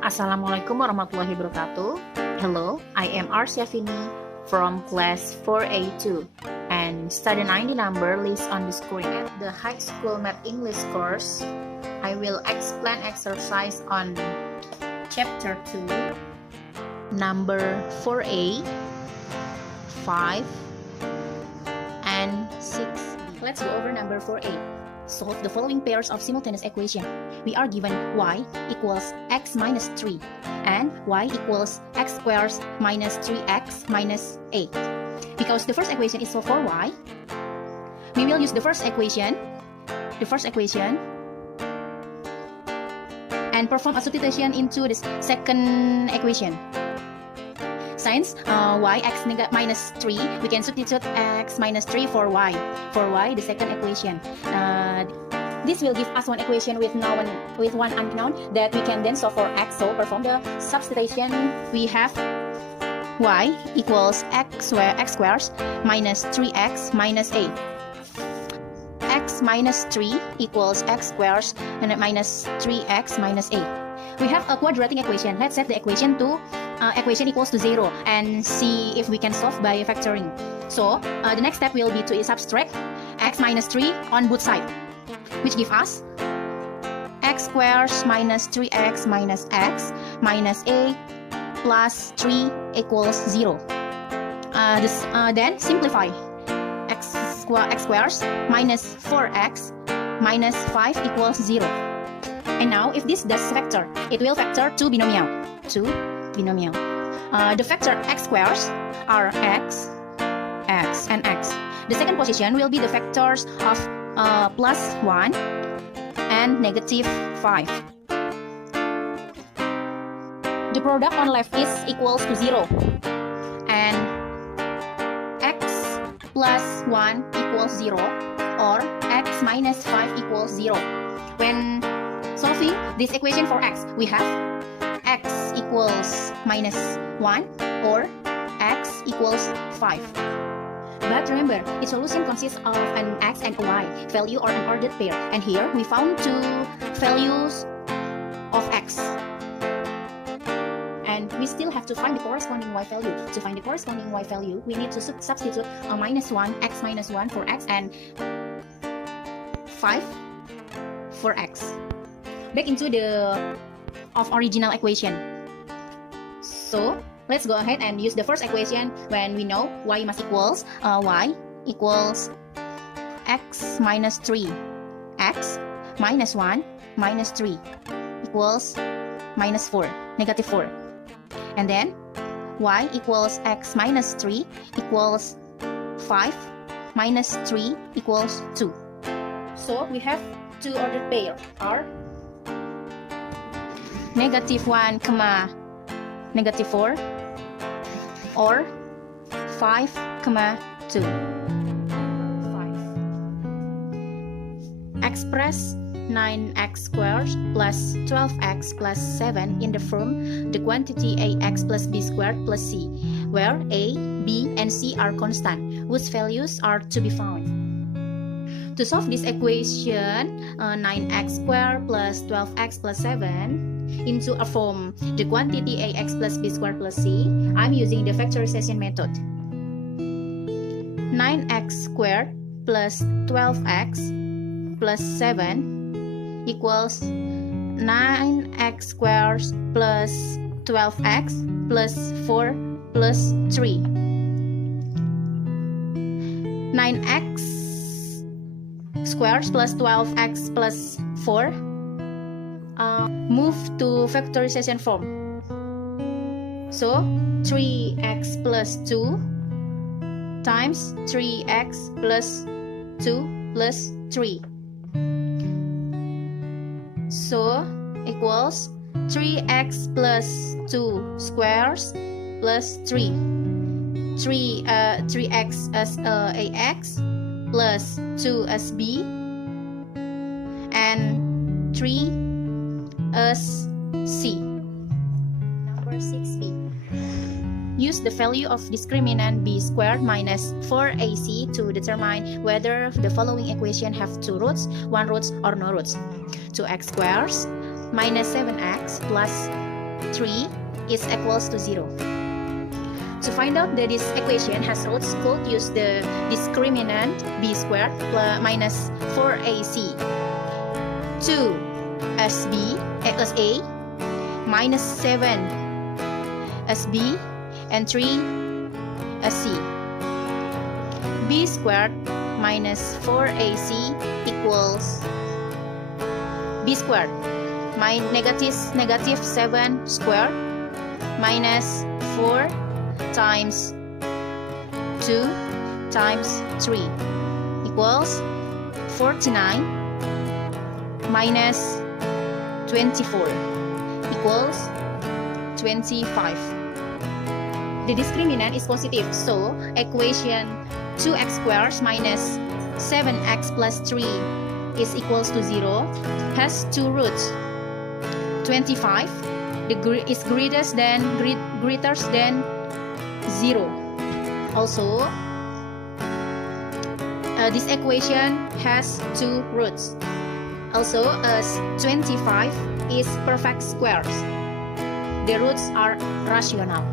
Assalamualaikum warahmatullahi wabarakatuh. Hello, I am Arsyi Afini from class 4A2 and study 90 number list on the screen. At the high school math English course, I will explain exercise on chapter 2, number 4A, 5, and 6. Let's go over number 4A. Solve the following pairs of simultaneous equation. We are given y equals x minus 3 and y equals x squared minus 3x minus 8. Because the first equation is for y, we will use the first equation and perform a substitution into the second equation. Since y x minus 3, we can substitute x minus 3 for y. For y, the second equation. This will give us one equation with one unknown that we can then solve for x. So perform the substitution. We have y equals x squared minus 3x minus 8. X minus 3 equals x squared and minus 3x minus 8. We have a quadratic equation. Let's set the equation to equation equals to 0 and see if we can solve by factoring. So the next step will be to subtract x minus 3 on both sides, which give us x squared minus 3x minus x minus 8 plus 3 equals 0. Then simplify x squared minus 4x minus 5 equals 0. And now if this does factor, it will factor two binomial. The factor x squared are x, and x. The second position will be the factors of plus 1 and negative 5. The product on left is equals to 0 and x plus 1 equals 0 or x minus 5 equals 0. When solving this equation for x, we have x equals minus 1 or x equals 5. But remember, its solution consists of an x and a y value or an ordered pair. And here we found two values of x. And we still have to find the corresponding y value. To find the corresponding y value, we need to substitute a minus 1, x minus 1 for x and 5 for x. Back into the original equation. So let's go ahead and use the first equation when we know y must equals y equals x minus 3, x minus 1 minus 3 equals minus 4, negative 4. And then y equals x minus 3 equals 5 minus 3 equals 2. So we have two ordered pair are negative 1, negative 4 or 5, 2. 5. Express 9x squared plus 12x plus 7 in the form the quantity ax plus b squared plus c, where a, b, and c are constant, whose values are to be found. To solve this equation, 9x squared plus 12x plus 7 into a form the quantity ax plus b squared plus c, I'm using the factorization method. 9x squared plus 12x plus 7 equals 9x squared plus 12x plus 4 plus 3. 9x squared plus 12x plus 4 move to factorization form. So 3x plus 2 times 3x plus 2 plus 3. So equals 3x plus 2 squares plus 3. 3x as ax plus 2 as b and 3 as c. Number 6b. Use the value of discriminant b squared minus 4ac to determine whether the following equation have two roots, one root, or no roots. 2x squared minus 7x plus 3 is equals to 0. To find out that this equation has roots, could use the discriminant b squared minus 4ac 2 as a minus 7 as b and 3 as c. b squared minus 4ac equals b squared negative 7 squared minus 4 times 2 times 3 equals 49 minus 24 equals 25. The discriminant is positive, so equation 2x squared minus 7x plus 3 is equals to 0 has two roots. 25 is greater than 0. Also, this equation has two roots. Also, as 25 is perfect squares, the roots are rational.